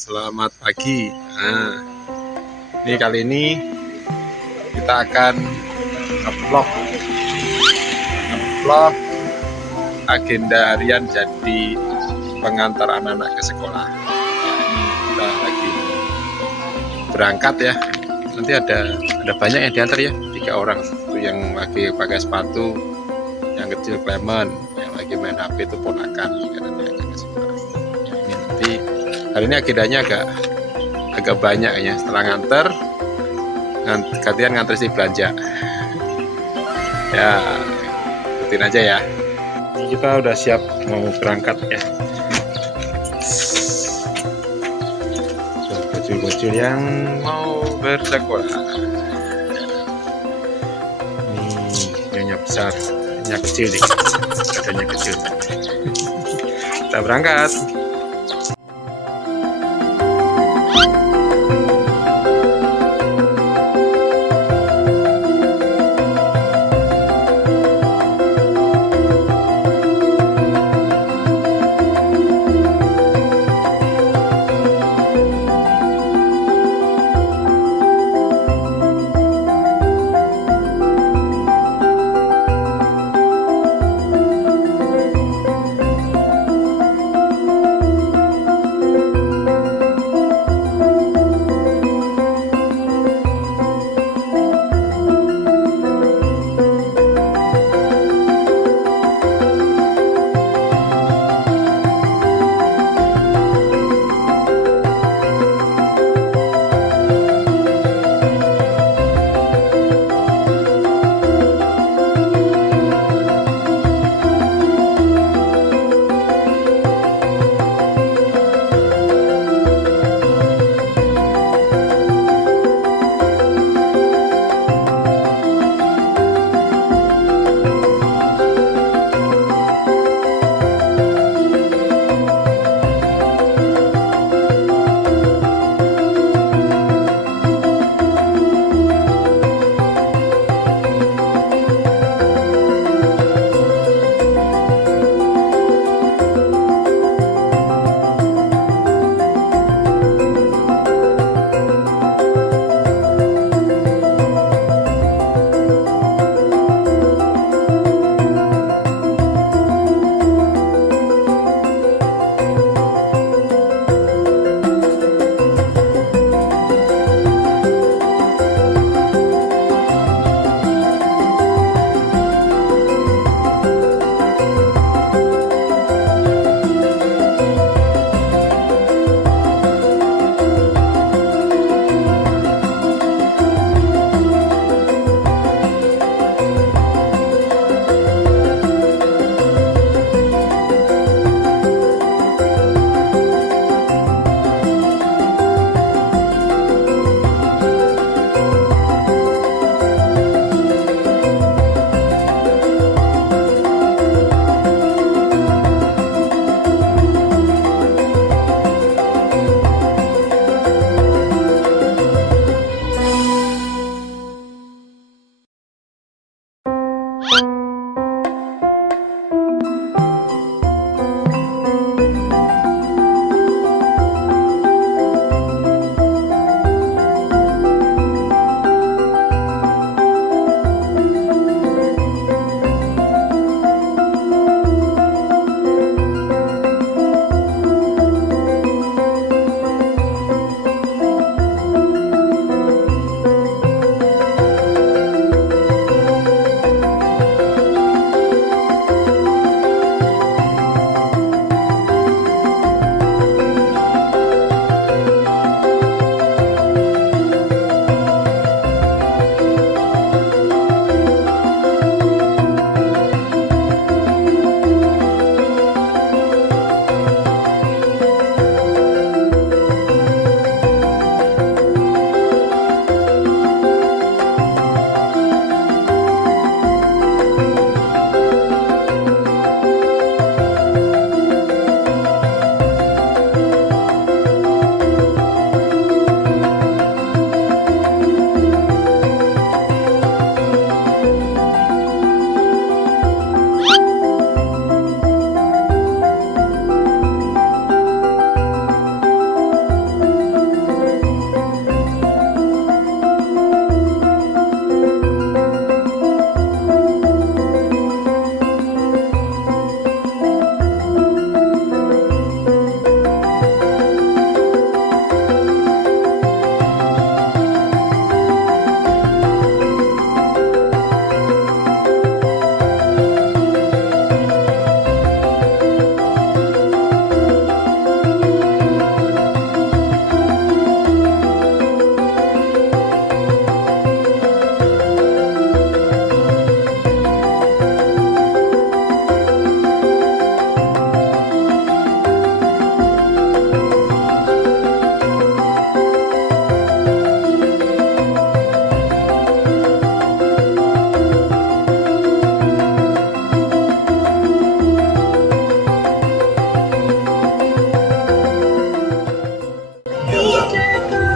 Selamat pagi. Nah, ini kali ini kita akan nge-vlog agenda harian jadi pengantar anak-anak ke sekolah. Kita lagi berangkat ya. Nanti ada banyak yang diantar ya, 3 orang. Itu yang lagi pakai sepatu, yang kecil Clement, yang lagi main HP itu ponakan. Nanti akan ke sekolah. Ini nanti hari ini agendanya agak banyak ya. Setelah nganter, gantian nganter si belanja. Ya, ikutin aja ya. Ini kita udah siap mau berangkat ya. Bocil-bocil yang mau bersekolah. Ini nyonya besar, nyonya kecil nih. Adanya kecil. Kita berangkat.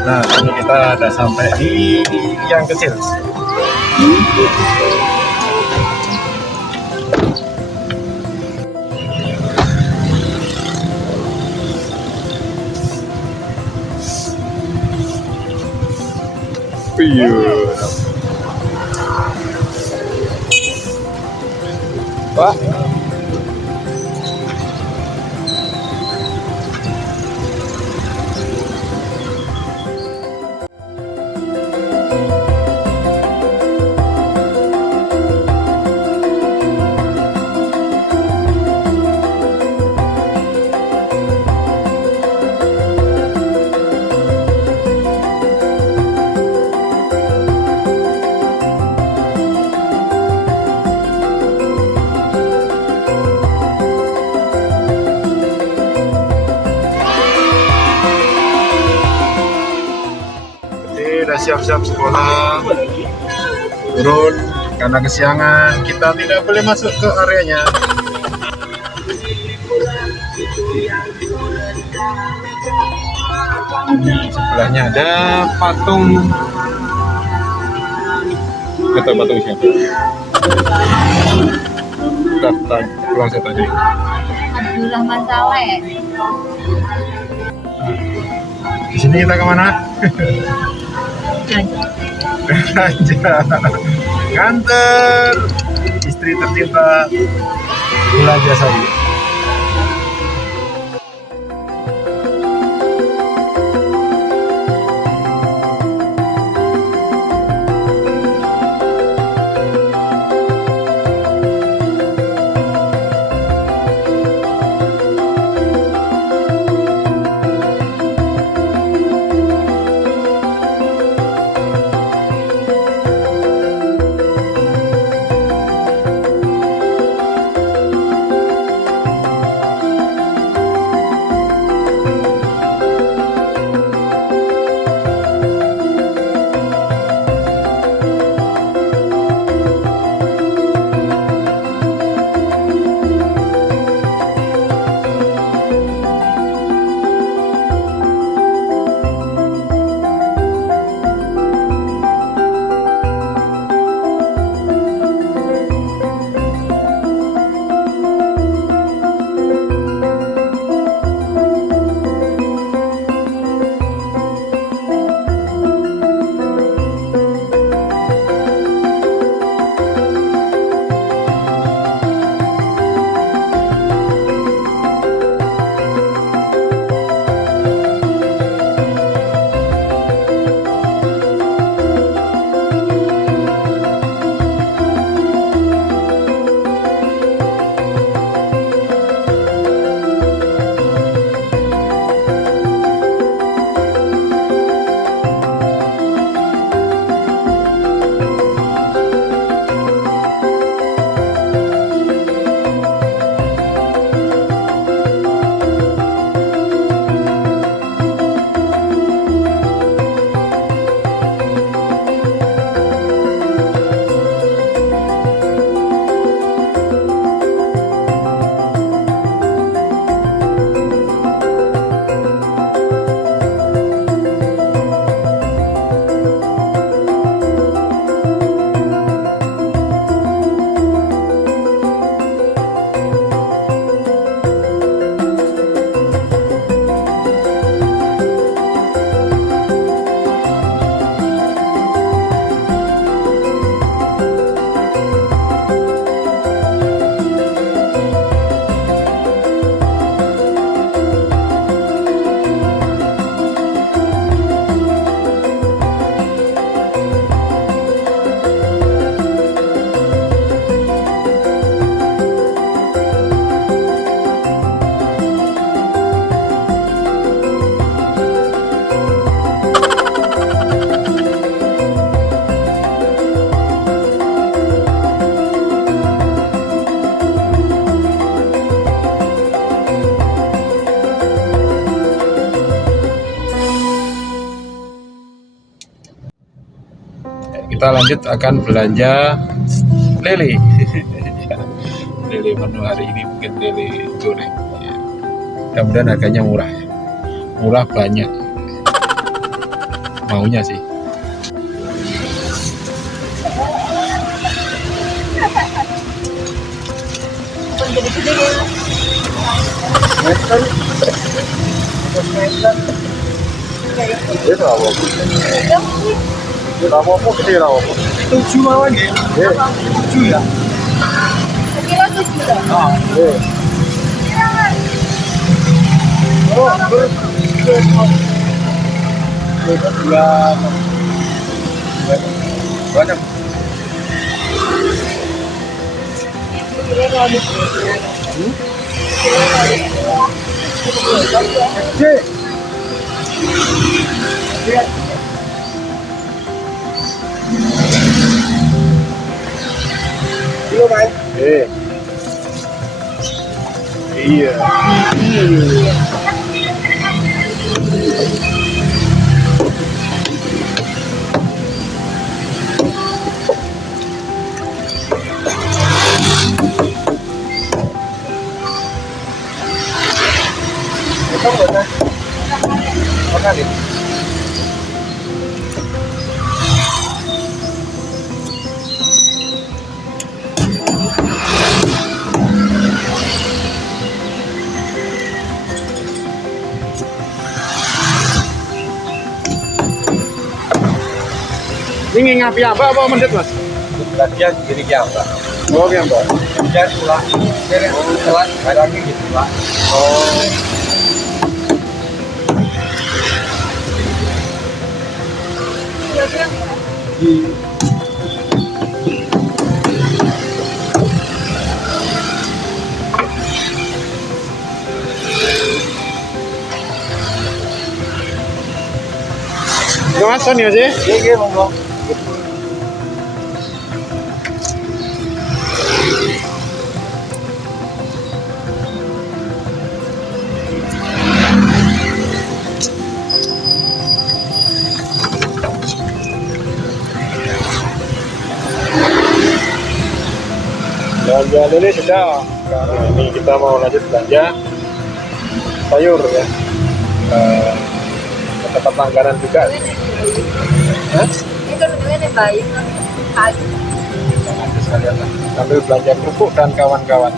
Nah, ini kita udah sampai di yang kecil. Iya. Wah. Udah siap-siap sekolah, turun karena kesiangan, kita tidak boleh masuk ke areanya. Sebelahnya ada patung. Kata patung siapa? Kita pulang saya tadi. Abdurrahman Saleh. Di sini kita kemana? Raja nganter istri tercinta bulan biasa ini. Kita lanjut akan belanja lele. Lele menu hari ini mungkin lele goreng. Mudah-mudahan harganya murah ya. Murah banyak. maunya sih. Gede-gede ya. Meter. Meter. Ini rawa. Ini rawa apa? Gede rawa apa? 7 mawon nggih. Nggih. 7 ya. Sekilo 7 loh. Ah, nggih. Oh, banyak. Kilo kalau di Gede. Kilo kan? Iya. Potong mana? Makan ini. Ini ngapi apa mendet mas? Latihan gini ya Mbak. Oh ya mbak. Latihan pulang. Telat barangnya gitu Pak. Oh. Mas, ya sih? Iya monggo. Jalan-jalan ini sudah. Nah, ini kita mau lanjut belanja sayur ya. Ke tempat langganan juga. Hah? Ini kedua-duanya bayi. Kali. Nanti sekalian lah. Sambil belanja kerupuk dan kawan-kawan.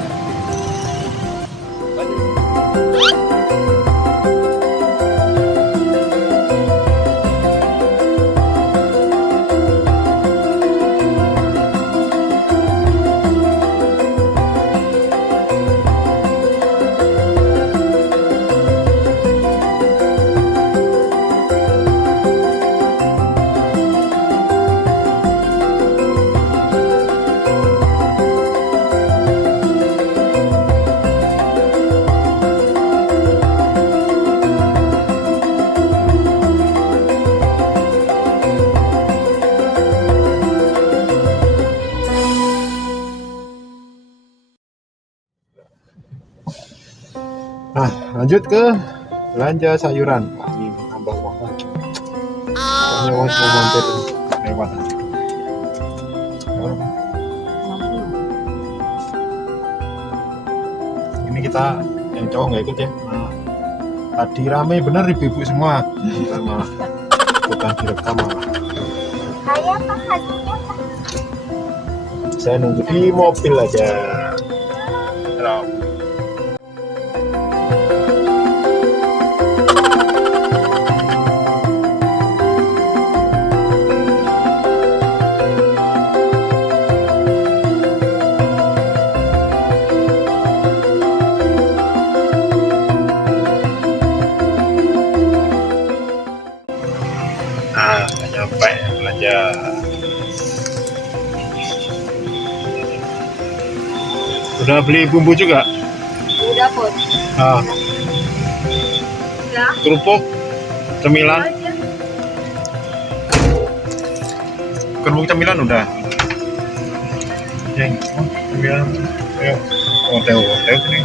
Nah, lanjut ke belanja sayuran. Wah, ini nambah uang lagi. Soalnya uang mau mampir lewat. Ini kita yang cowok nggak ikut ya. Nah, tadi rame bener ibu-ibu semua. Kita malah ikutan direkam malah. Kayak apa hasilnya? Saya nunggu di mobil aja. Nah, nyampe belanja. Udah beli bumbu juga? Udah pun. Nah, Udah. kerupuk, cemilan, kerupuk cemilan udah. Yang cemilan, ayo, teo ini.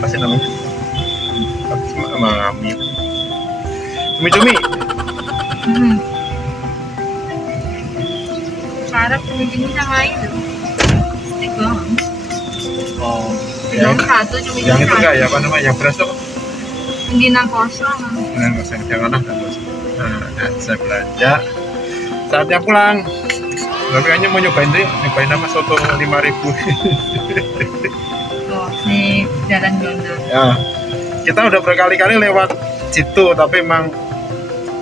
Pasti namanya. Sama mie. Cumi-cumi. Sekarang cumi-cumi sama itu. Stick banget. Oh, Yang satu cumi-cumi. yang itu enggak ya, apa namanya? Yang beras apa? Dina kosong. Nah, kosong janganlah dan kosong. Nah, saya belanja. Saatnya pulang. Tapi kayaknya mau nyobain deh, nyobain apa soto 5.000. Tuh, si jalan-jalan. Ya, kita udah berkali-kali lewat situ, tapi emang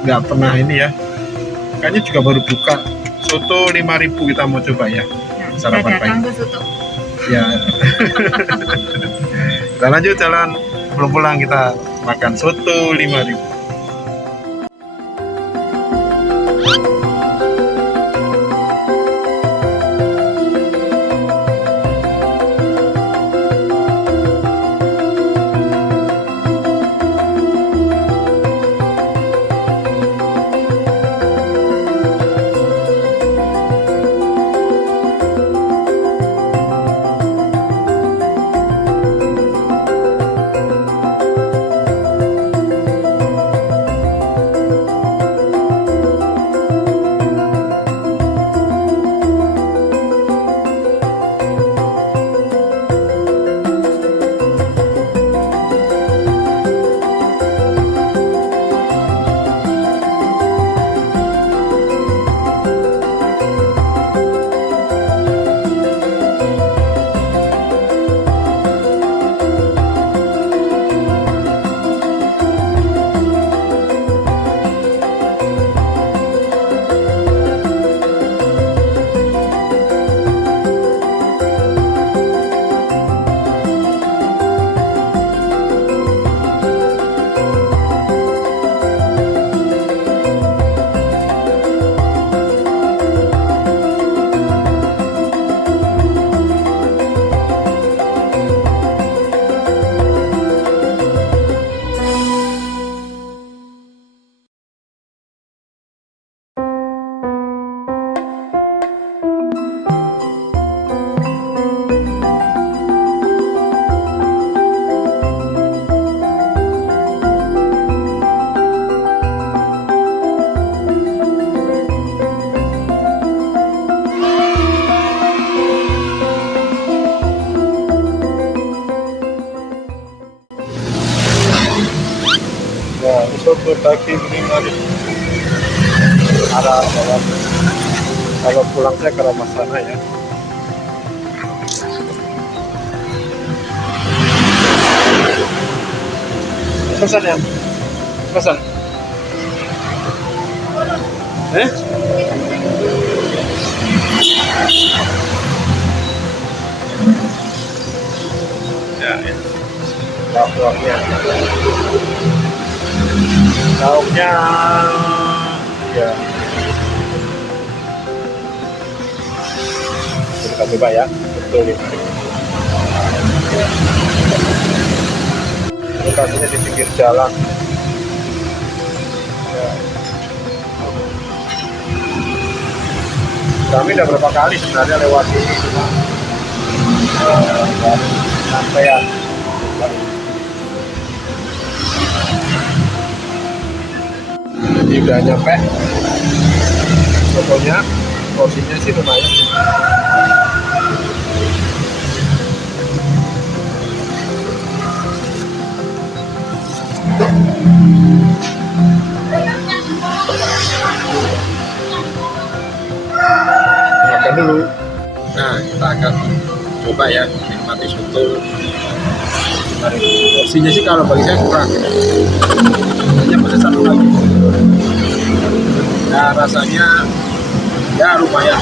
nggak pernah ini ya. Kayaknya juga baru buka. Soto 5.000 kita mau coba ya. Nah, Sarapan kita datang pagi. ke situ. Ya. Kita lanjut jalan, belum pulang kita makan soto 5.000. Ya, ini soto daging 5.000. Arah bawah. Kalau pulang saya ke rumah sana ya. Pesan ya? Pesan. Ya, ya. Lauknya. Lauknya ya. Kita coba ya. Betul ini. Lokasinya di pinggir jalan. Ya. Kami udah berapa kali sebenarnya lewat sini, cuma sampai ya. Ini udah nyampe sotonya, porsinya sih lumayan. Makan dulu. Nah, kita akan coba ya nikmati soto. Porsinya sih kalau bagi saya kurang. Hanya pada satu lagi. Ya rasanya ya lumayan.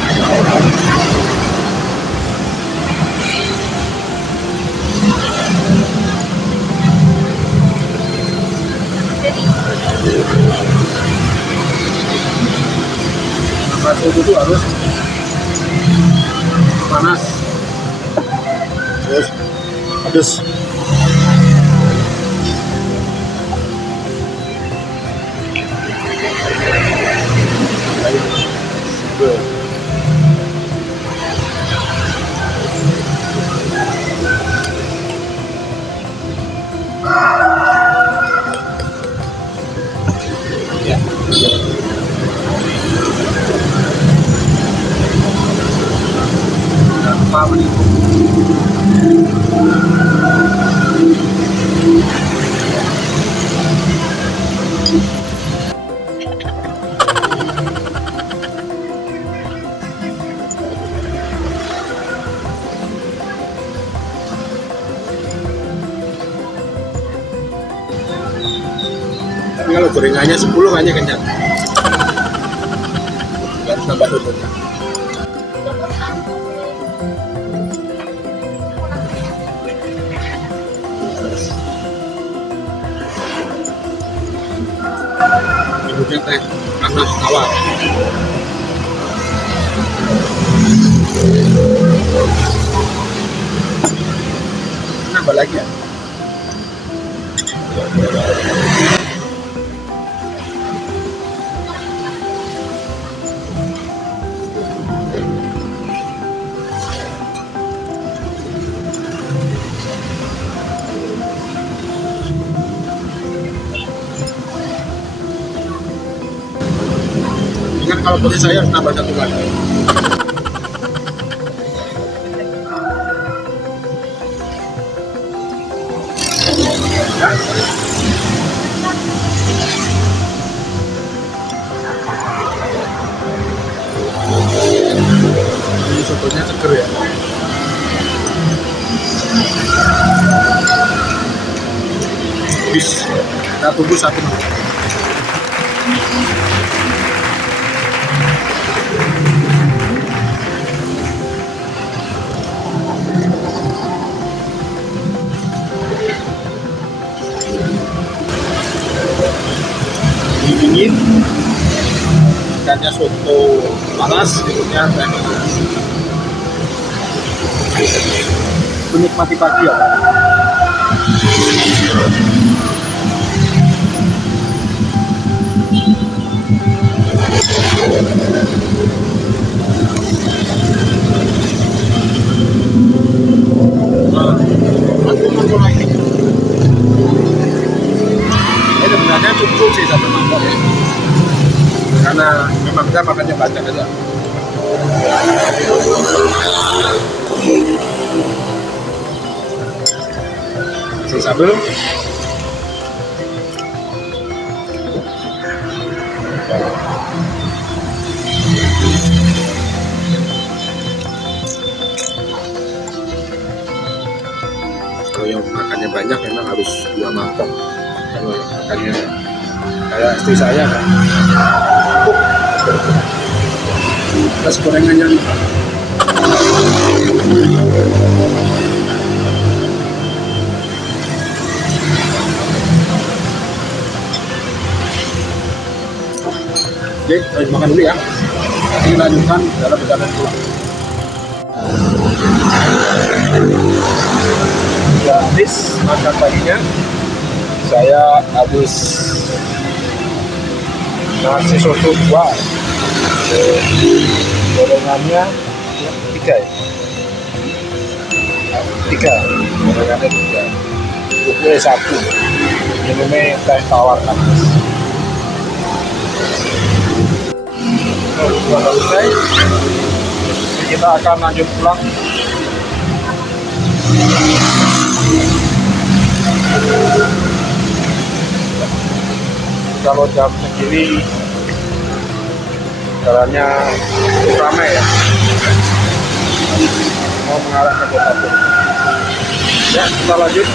Soto itu harus panas, terus pedas. Ya. Apa ini? Tapi kalau gorengannya 10 kayaknya kenyang. Harus tambah sotonya. Minumnya teh panas tawar. Nambah lagi ya. Kan kalau boleh saya harus tambah satu lagi. Ya. Ini sotonya seger ya. Bis, kita tunggu 1 menit. Dingin, ikannya soto panas, minumnya teh panas. Menikmati pagi ya. Mangkuk lagi. Ini sebenarnya cukup sih 1 mangkok ya. Karena memang kita makannya banyak aja. Kasih sambal. Kalau yang makannya banyak memang harus 2 mangkok. Kalau yang makannya kayak istri saya kan, terus gorengannya nih. Oke, kita makan dulu ya. Nanti lanjutkan dalam perjalanan pulang. Ya, habis makan paginya. Saya habis nasi soto 2, gorengannya 3 ya? 3, gorengannya 3, bukunya 1, minumnya teh tawar panas. Sudah selesai, kita akan lanjut pulang. Kalau jam segini jalannya cukup ramai ya, mau mengarah ke kota Purwo. Ya, kita lanjut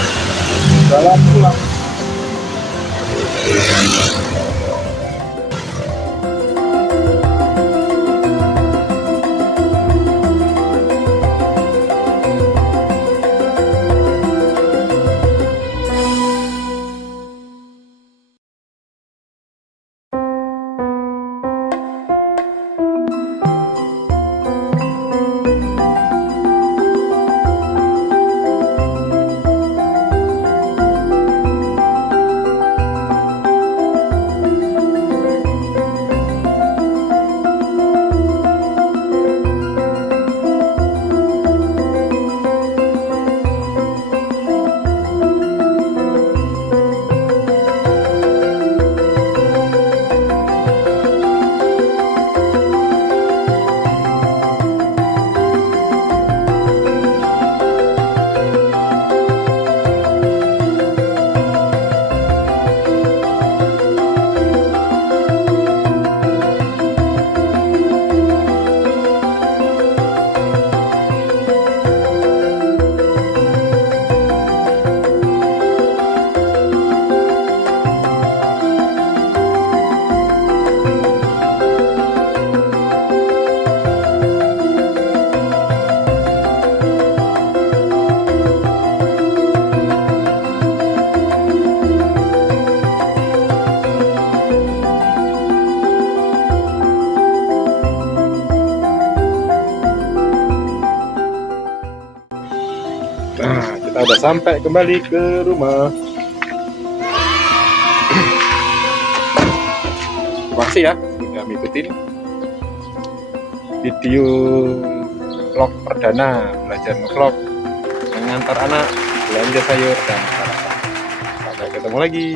jalan pulang. kita udah sampai kembali ke rumah. Terima kasih ya sudah ngikutin video vlog perdana belajar ngevlog mengantar anak belanja sayur dan sarapan. Sampai ketemu lagi.